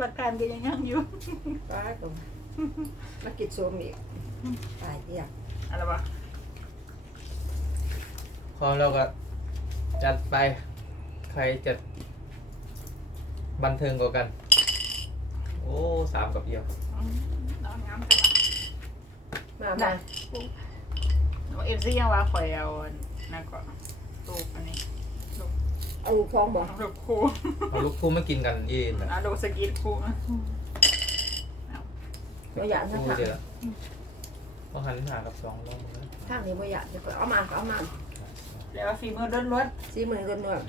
หลักการก็ยังยังอยู่ป้าตรงมากินส้มอีกตายเอียกอะไรวะพร้อมแล้วก็จัดไป ใครจะบันเทิงกว่ากัน โอ้สามกับเอียวอืมนอนงามจังวะมาได้มาเอ็มซียังว่าข่อยเอานั่นก่อนลูกอันนี้ เอาลูกฟองบอกลูกคู่เอาลูกคู่ไม่กินกันยีนนะนะลูกสกีดคู่บ่อยากนะคู่คะเดียวว่าหันหากับสองลองนะทางนี้บ่อยากเดี๋ยวก็เอามาก็เอามาแล้วฝีมือล้วนสี่หมื่นคนนวด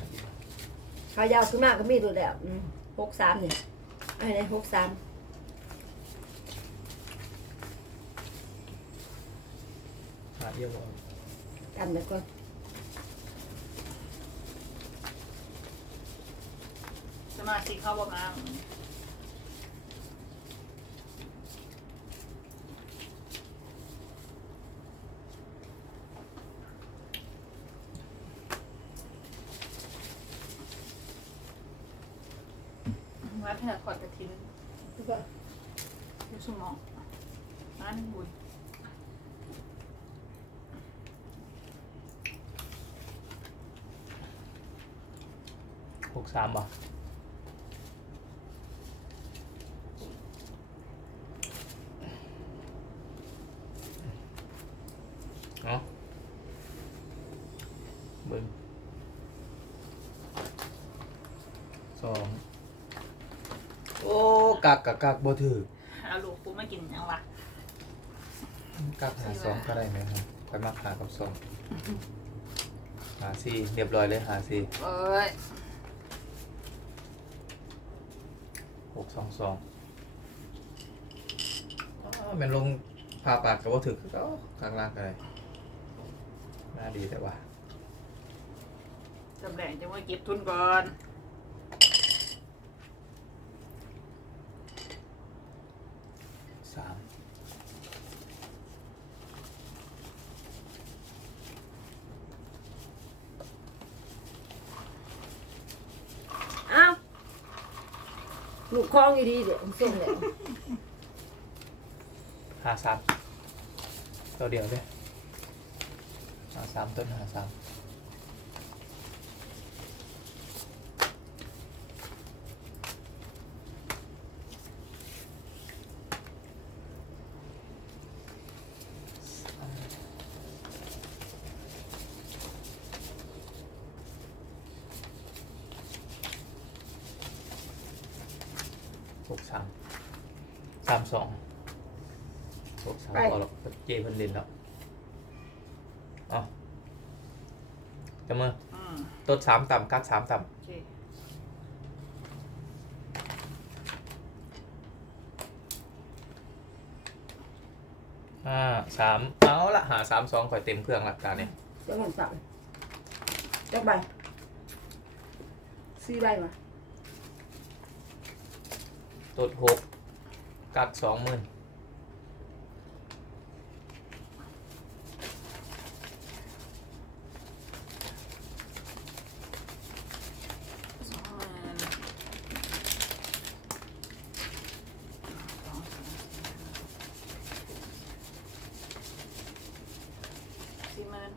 เขายาวขึ้นมากก็มีตัวแล้วอืมหกสามเนี่ยไอ้เนี่ยหกสามหาเอียวบ่กันไปก่อน ๆส มาชิเขาบอกมาวัดเถอะขอดกระถินแล้วก็ยูสมองนั่นบุญหกสามบ่เอาเบิ้งสองโอ้ กักกักกักบ่ถือเอาลูกกูไม่กินยังวะกักหาสองก็ได้ไหมครับไปมักหากับสองหาสี่เรียบร้อยเลยหาสี่เอ้ยหกสองสองอ้าวแมันลงพาปากกับว่าถึกก็ข้างล่างเลยน่าดีแต่ว่าจำแหล่งจะว่าเก็บทุนก่อน สามอ้าวลูกคล้องอยู่ดีเดี๋ยวส่งแล้วหาสามตัวเดียวเลยหาสามต้นหาสาม สามสองหกสามพอแล้วเจเพิ่นเล่นแล้วเอาจะมืออืมต้นสามต่ำกักสามต่โอเคำห้าสามเอาละหาสามสองข่อยเต็มเครื่องหลักการเนี่ยเจ้ามันสั่งจักใบสี่ใบมาต้นหก กักสองหมื่นสองหมื่นสองสามสี่หมื่น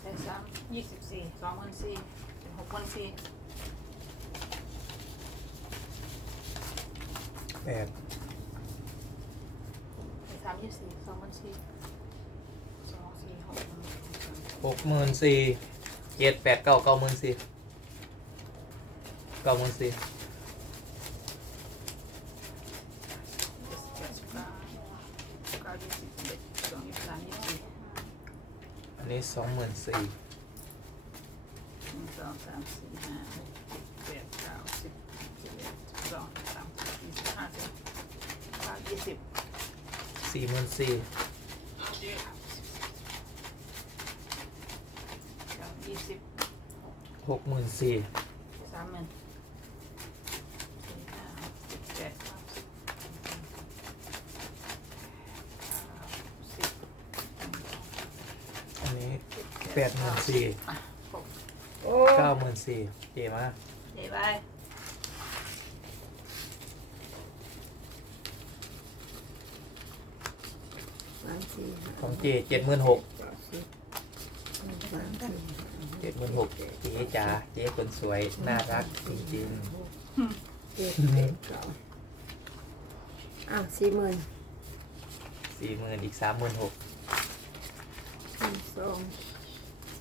ได้สามยี่สิบสี่สองหมื่นสี่เป็น หกหมื่นสี่แปดได้สามยี่สิบสี่สองหมื่นสี่สองสี่หกหมื่นหกหมื่นสี่เจ็ดแปดเก้าเก้าหมื่นสี่เก้าหมื่นสี่เจ็ดสิบแปดสิบเก้าเก้ายี่สิบเอ็ดสองยี่สิบสามยี่สิบสี่อันนี้สองหมื่นสี่หนึ่ง สามสี่ห้าหกเจ็ดเก้าสิบสิบเอ็ดสิบสองสิบสามสิบสี่สิบห้าสิบเก้ายี่สิบสี่หมื่นสี่เก้ายี่สิบหกหมื่นสี่สามหมื่นสี่ห้าหกเจ็ดแปดเก้าสิบสิบอันนี้แปดหมื่นสี่อ้เก้า หมื่นสี่เจมาเดี๋ยวไปสามสี่ห้าของเจเจ็ดหมื่นหกเก้าสิบหนึ่งสามสี่ห้าเจ็ดหมื่นหกเจ๊จ๋าเจ๊คนสวย น่ารักจริงเจ็ดแปดเก้าอ้าวสี่หมื่นๆสี่หมื่นอีกสามหมื่นหกหนึ่งสองส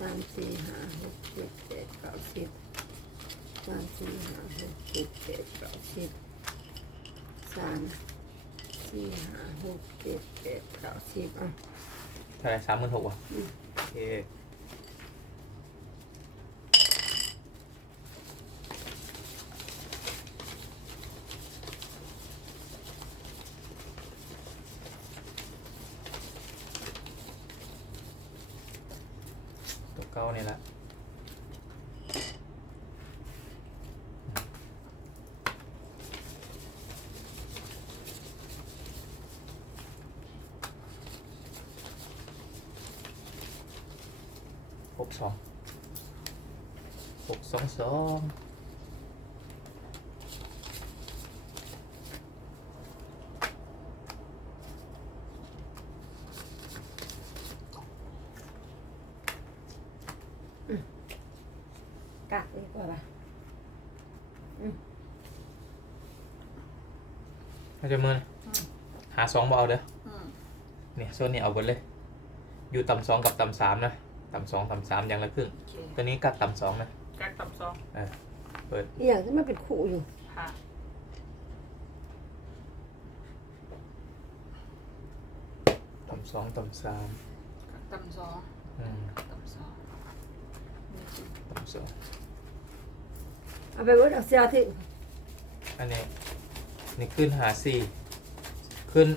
ามสี่ห้าหกเจ็ดแปดเก้าสิบสามสี่ห้าหกเจ็ดแปดเก้าสิบสามสี่ห้าหกเจ็ดแปดเก้าสิบอะเท่าไหรสามหมื่นหกวะอืมโอเค ตัวเก้านี่แหละหกสองหกสองสอง กักดีกว่าป่ะ เราจะมือหาสองบเอาเด้ออืมเนี่ยโซนนี้เอาหมดเลย อยู่ต่ำสองกับต่ำสามนะต่ำสองต่ำสามอย่างละครึ่ง โอเคตัวนี้กัดต่ำสองนะ กักต่ำสองเปิดอีอย่างที่มันเป็นขู่อยู่ผ่าต่ำสองต่ำสามกักต่ำสองอืมต่ำสองนี่สิต่ำสองเอาไปเวิร์ดเอาเสียที่อันนี้นี่ขึ้นหาสี่ ขึ้น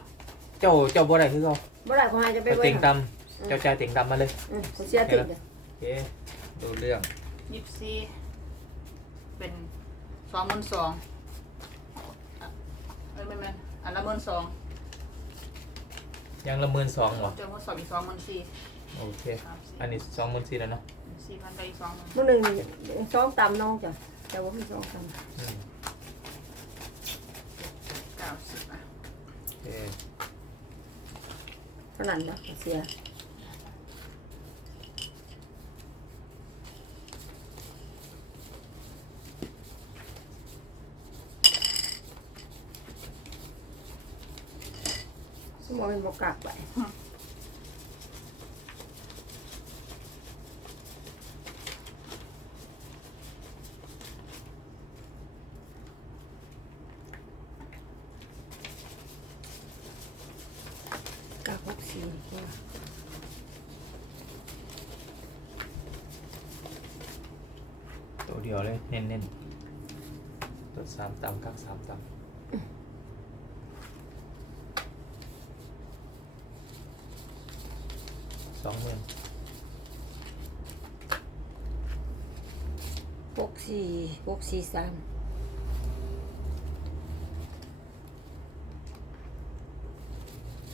เจ้าเจ้าบ่ได้คือเขาบ่ได้ของหายจะไปเจ้าเวิร์เต็งดตำเจ้าจ่ายเต็งตำมาเลยอืมเขาเสียติดเลยโอเคดูเรื่องยี่สิบสี่เป็นสองหมื่นสองเอ้ยไม่แม่นอันละหมื่นสองยังละหมื่นสองเหรอเจอหมื่นสองอีกสองหมื่นสี่โอเค สามสี่อันนี้สองหมื่นสี่แล้วเนาะสี่พันไปอีกสองหมื่นมื่อหนึ่งสองตำน้องจ้ะแต่ว่ามีสองตอืม เก้าสิบอะ โอ เคำเท่านั้นนะเขาเสียสมองเป็นบกกักไป กากหกสี่ดีกว่า ตัว เดียวเลยเน้นเน้นๆตัวสามตำกักสามตำสองหมื่นหกสี่หกสี่สาม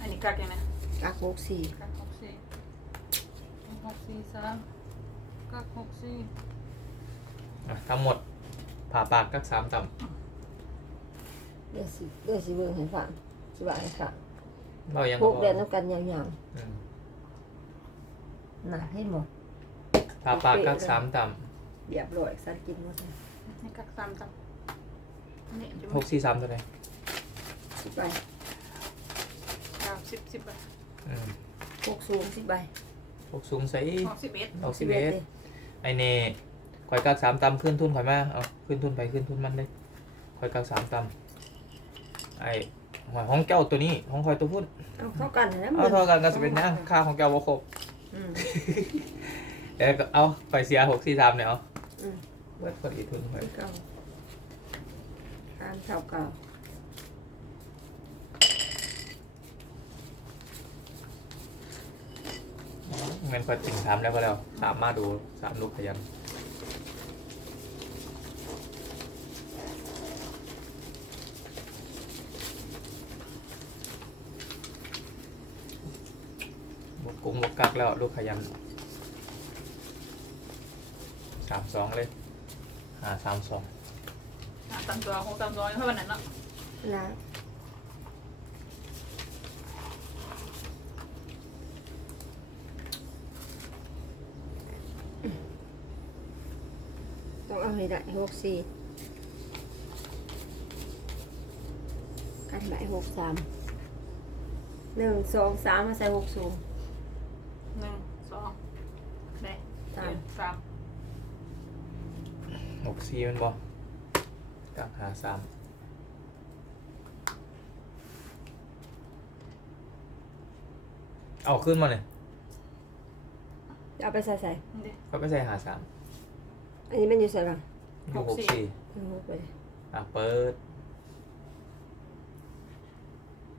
อันนี้กักยังไงกากหกสี่กักหกสี่หกสี่สามกักหกสี่ อะทั้งหมดผ่าปากกักสามตเดี๋ยวสิเดี๋ยวสิเบิ่งให้ฟังสิว่าให้ฟังำเรายังพก็วกพอเดือนน้ำกันยาวอืมๆน่ะให้หมดผ่าปากกักสามตเรียบร้อยสันกินหมดเลยนี่กักสามจังนี่จะำหกสี่สามตัวไหนสิบใบเก้าสิบสิบอะอืมหกสูงสิบใบหกสูงใส่หกสิบเอ็ดหกสิบเอ็ดไอเน่ ข่อยกักสามตำขึ้นทุนข่อยมาเอาขึ้นทุนไปขึ้นทุนมันเลยข่อยกักสามตำไอหอยห้องเจ้าตัวนี้ห้องข่อยตัวพุ่นเอาเข้ากันนะเอาเท่ากันก็จะเป็นยังค่าของเจ้าบ่ครบอืมเดี๋ยวก็เอาไปเสียหกสี่สามเนี่ยเอาอืมเบิดพอดีทุนไปเก้าทานเท่าเก่าเงินพอติ่งสามแล้วก็แล้วสามมาดูสามลูกขยันบวกกุ้ งบวกกักแล้วลูกขยันสามสองเลยอหาสามสองอะตามตัวคงตามตัวเท่าวันนั้นเนาะนะต้องเอาให้ได้หกสี่กันไหนหกสามหนึ่งสองสามมาใส่หกสูง หนึ่งสองได้ สาม เจ็ดสาม หกสี่มันบ่กักหาสามเอาขึ้นมาเลยเอาไปใส่ใส่นี่ดิก็ไปใส่หาสามอันนี้มันอยู่ใส่บ้างอยู่หกสี่เอาหกไปเลยอะเปิด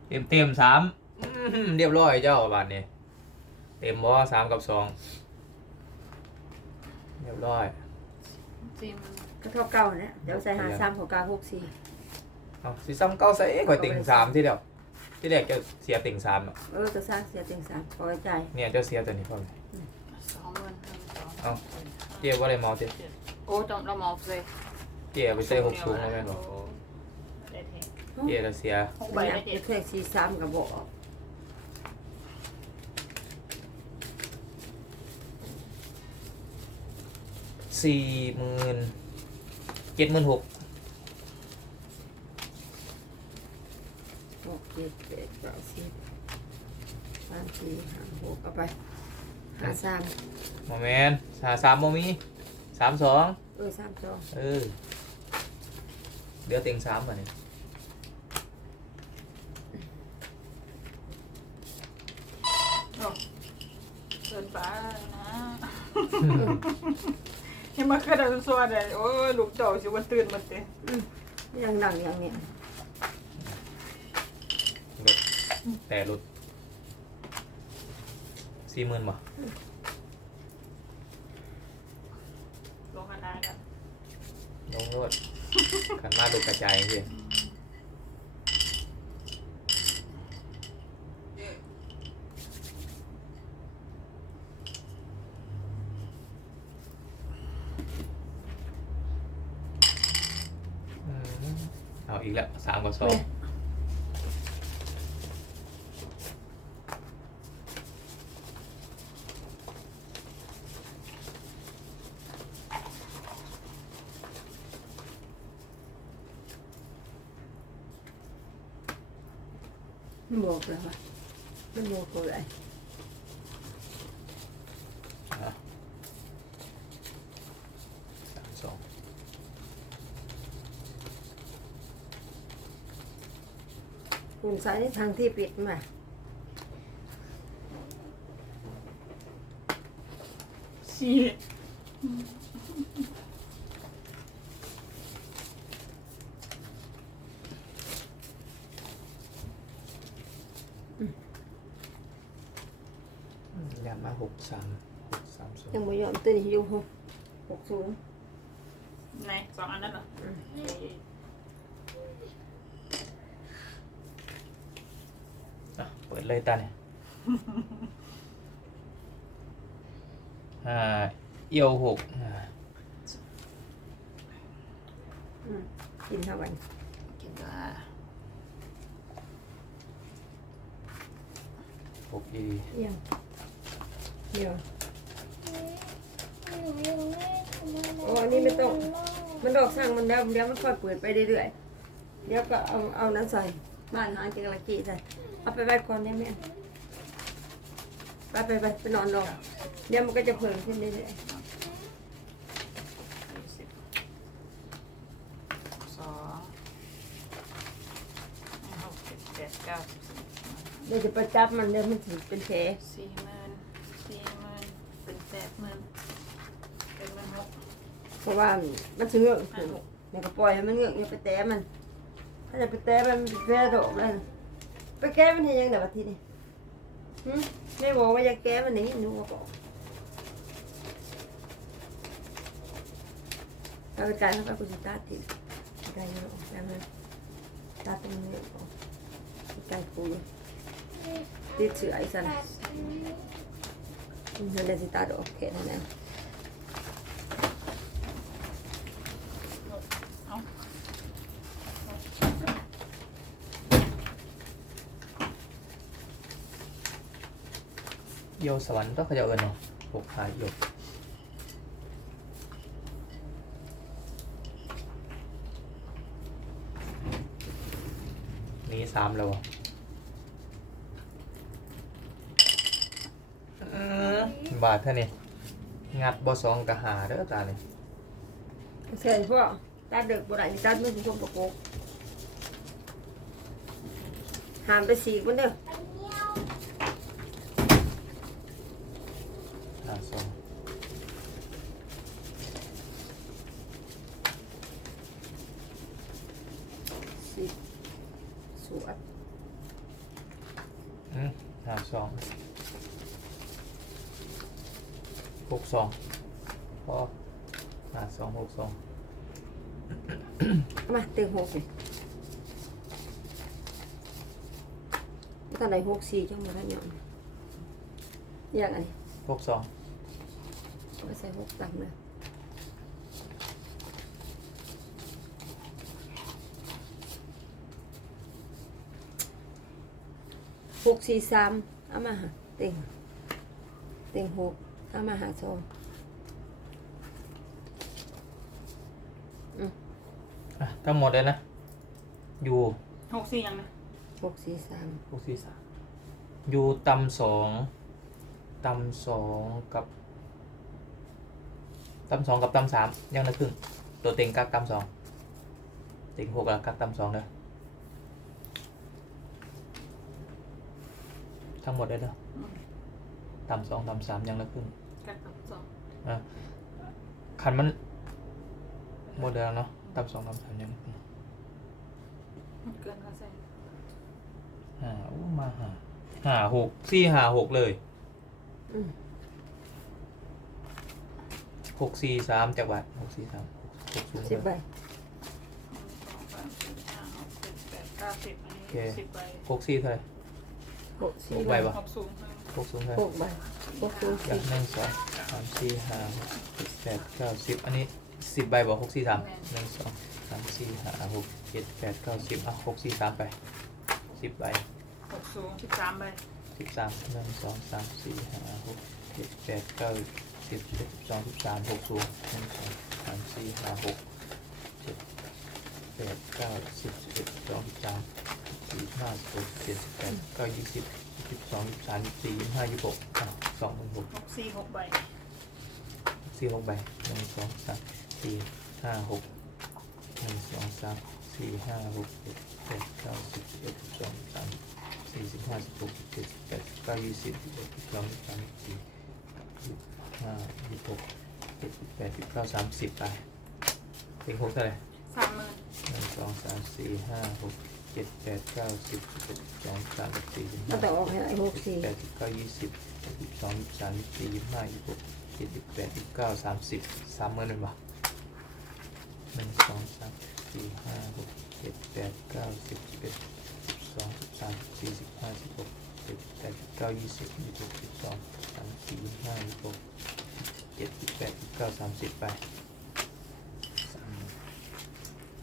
เต็มเต็มสามอื้อหือเรียบร้อยเจ้าบาทนี้เต็มบ่สามกับสองเรียบร้อยสี่หมัน ก็เท่าเก่าเนี่ยเดี๋ยวใส่หาสามของกาหกสี่เอาสิซ้ำเก้าใส่ก่อยติ่งสามที่เดียวที่แรกจะเสียติ่งสามอะเออจะสร้างเสียเต็งสามพอใจเนี่ยเจ้าเสียตัวนี้พอไหมสองหมื่นหนึ่งสองเอาเจ๊ว่าอะไรเมาเจ๊เจ็ดโอ้จำเรามองเลยเจ๊เอาไปใส่หกสูงแล้วแม่นบโอ้ได้เท่เจ๊จะเสียหกใบไม่อยาได้กเจ็จะดแค่สี่สามกับบอกสี่หมื่น เจ็ดหมื่นหกหกเจ็ดแปดเก้าสิบสามสี่ห้าหกเอาไปหาสามโมเมนหาสามโมมีสามสองเออสามสองเออเดี๋ยวติ่งสามมาเนี่ยโอ้เกินไปนะ ยังมาขึ้นอะไรส่วนเลยโอ้ยลูกเจ้าสิวันตื่นมาเต้ยังดังอย่างเนี้ยรถแต่รถสี่หมื่นบ่ลงกันได้กันลงรถขันมาดูกระจายพี่อืมเอาอีกแล้วสามกับสองมันบอกเลยว่ามันบอกเลยสามสอง คุณสายในทางที่ปิดมาสี่ยามาหกสามหกสามสองยังไม่ยอมตื่นอยู่หกหกศูนย์ไหนสองอันนั้นเหรอ เอ้ยอะเปิดเลยตาเนี่ยอ่าเอียวหกอ่าอืมกินเท่าไหร่กินได้หกดีเยี่ยมเดี๋ยวโอ้อันนี้ไม่ต้อง มันดอกสร้างมันแล้วเดี๋ยวมันค่อยเปิดไปเรื่อยๆเดี๋ยวก็เอาเอานั้นใส่บ้านหางจิกละกีใส่ เอาไปไว้ก่อนได้ไหมไปไปไปไปนอนรอเดี๋ยวมันก็จะเพิ่มขึ้นเรื่อยยี่สิบสองหกเจ็ดแปดเก้าสิบสิบๆเดี๋ยวจะไปจับมันเดี๋ยวมันถึงเป็นแผลสี่หมื่นสี่หมื่นเป็นแปดหมื่นเป็นหมื่นหกเพราะว่ามันจะเงือกขึ้นเดี๋ยวก็ปล่อยให้มันเงือกอย่าไปแตะมัน ถ้าจะไปแตะมันมันแผลดอกเลย ไปแก้มันให้ยังไงบัดทีนี้หึไม่บอกว่าจะแก้มันนี่หนูก็บอกเอาไปการแล้วก็กูจะตัดทีได้เยอะได้ไหมตัดตรงนี้ออกไกลกูอยู่ติดเสือไอ้สันมันเลยสิตัดออกแค่นั้นเอง ยวสวรรค์ต้องเขาจะเอินเนาะหกหาเอียวมีสามแล้วเหรออืมบาทเท่านี้งัดบอสองกะหาเด้อตาเนี่ยเสร็จพ่อตัดเด็กบ่ได้ตัดไม่ถึงคนประกบหามไปสีกมันเด้อ หาสอง สิบสวด อืม หาสองหกสองพอหาสองหกสองเอามาเต็งหกเลยตอนไหนหกสี่จังมาทันหย่อนอย่างไรหกสองเอาไปใส่หกตังเลย หกสี่สามเอามาหาเต็งเต็งหกเอามาหาสองอะทั้งหมดเลยนะ อยู่ หกสี่ยังนะหกสี่สามหกสี่สามอยู่ตำสองตำสองกับตำสองกับตำสามยังละครึ่ง ตัวเต็งกักตำสองเต็งหกแล้วกักตำสองเด้อ ทั้งหมดเลยเด้ออืมตำสองตำสามยังละครึ่งกัดกับสองคันมันโมเดลเนาะตำสองตำสามยังละครึ่งมันเกินก็ใส่ห้าอู้มาห้าห้าหกสี่ห้าหกเลยอืมหกสี่สามจากบาทหกสี่สามหกศูนย์สิบใบหนึ่งสองสามสี่ห้าหกเจ็ดแปดเก้าสิบอันนี้โอเคสิบใบหกสี่เท่าไหร่ หกสี่หกใบใบปะหกสูงหนึ่งหกศูนย์เท่าไหหร่กใบหกศูนย์จากสี่หนึ่งสองสามสี่ห้าหกเจ็ดแปดเก้าสิบอันนี้สิบใบบอกหกสี่สามหนึ่งสองสามสี่ห้าหกเจ็ดแปดเก้าสิบอะหกสี่สามไปสิบใบ หกสูงสิบสามใบสิบสามหนึ่งสองสามสี่ห้าหกเจ็ดแปดเก้าสิบสิบสองสิบสามหกสูงหนึ่งสองสามสี่ห้าหกเจ็ดแปดเก้าสิบสิบเอ็ดสิบสองสิบสาม สี่ห้าหกเจ็ดสิบแปดเก้ายี่สิบยี่สิบสองยี่สิบสามสี่ยี่สิบห้ายี่สิบหกอะสองหมื่นหกหกสี่หกใบสี่หกใบหนึ่งสองสามสี่ห้าหกหนึ่งสองสามสี่ห้าหกเจ็ดแปดเก้าสิบเอ็ดสิบสองสามสี่สิบห้าสิบหกสิบเจ็ดสิบแปดสิบเก้ายี่สิบสิบเอ็ดสิบสองสิบสามสิบสี่ยี่สิบห้ายี่สิบหกเจ็ดสิบแปดสิบเก้าสามสิบไปเป็นหกเท่าไหร่สามหมื่นหนึ่งสองสามสี่ห้าหก เจ็ดแปดเก้าสิบสิบเอ็ดสิบสองสิบสามสิบสี่สิบมัห้านต้องออกให้ได้หกสี่แปดสิบเก้ายี่สิบสิบสองยี่สิบสามยี่สิบสี่ยี่สิบห้ายี่สิบหกเจ็ดสิบแปดยี่สิบเก้าสามสิบสามหมื่นเป็นปะหนึ่งสองสามสี่ห้าหกเจ็ดแปดเก้าสิบสิบเอ็ดสิบสองสิบสามสิบสี่สิบห้าสิบหกเจ็ดแปดสิบเก้ายี่สิบยี่สิบหกสิบสองสามสี่ยี่สิบห้ายี่สิบหกเจ็ดสิบแปดสิบเก้าสามสิบไปสามหมื่น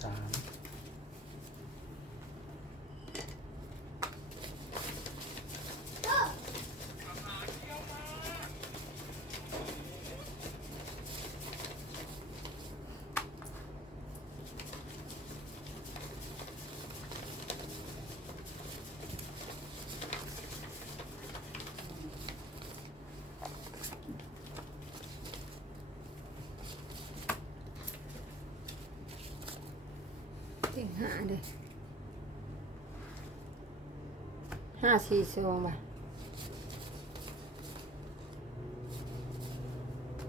สาม เต็งห้าเลยห้าสี่สองใบ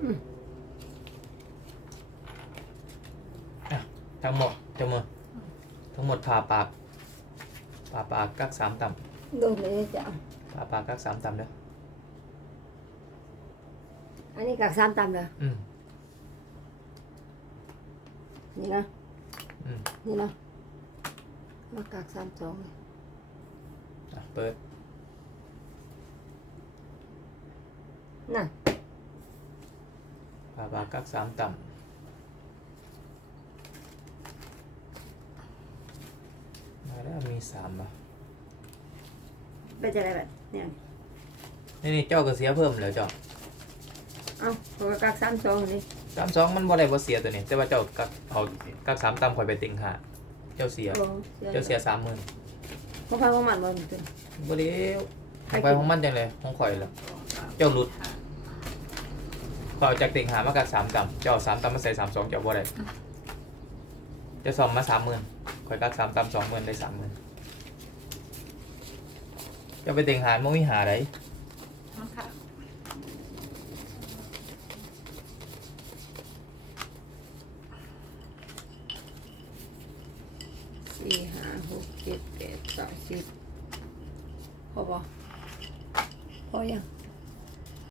อืมทั้งหมดจำมือทั้งหมดผ่าปากผ่าปากกักสามต่โดนเลยจ้ะำผ่าปากกักสามต่ำเด้ออันนี้กักสามตำเลยอืมนี่นะอืมนี่นะ มากักสามสองเลยอะเปิดน่ะปลาบากักสามต่ำมาแล้วมีสามป่ะไปจะอะไรแบบเนี่ยนี่นี่เจ้าก็เสียเพิ่มเหรอเจ้าเอ้าเขาก็กักสามสองนี่สามสองมันบ่ได้บ่เสียตัวนี้แต่ว่าเจ้ากักเอากักสามต่ำคอยไปติงหา เจ้าเสียโอ้เจ้าเสียสามหมื่นเพราะพันประมาณบ่ถึงบ่เดียวไปของมันจังเลยของข่อยเหรอสองสามเจ้าหลุดพอเอาจากติงหามากักสามต่ำเจ้าเอาสามต่ำมาใส่สามสองเจ้าบ่ได้เจะซ่อมมาสามหมื่นข่อยกักสามต่ำสองหมื่นได้สามหมื่นเจ้าไปติงหาบ่มีหาได มันค่ะ สี่ห้าห กเจ็ดแปด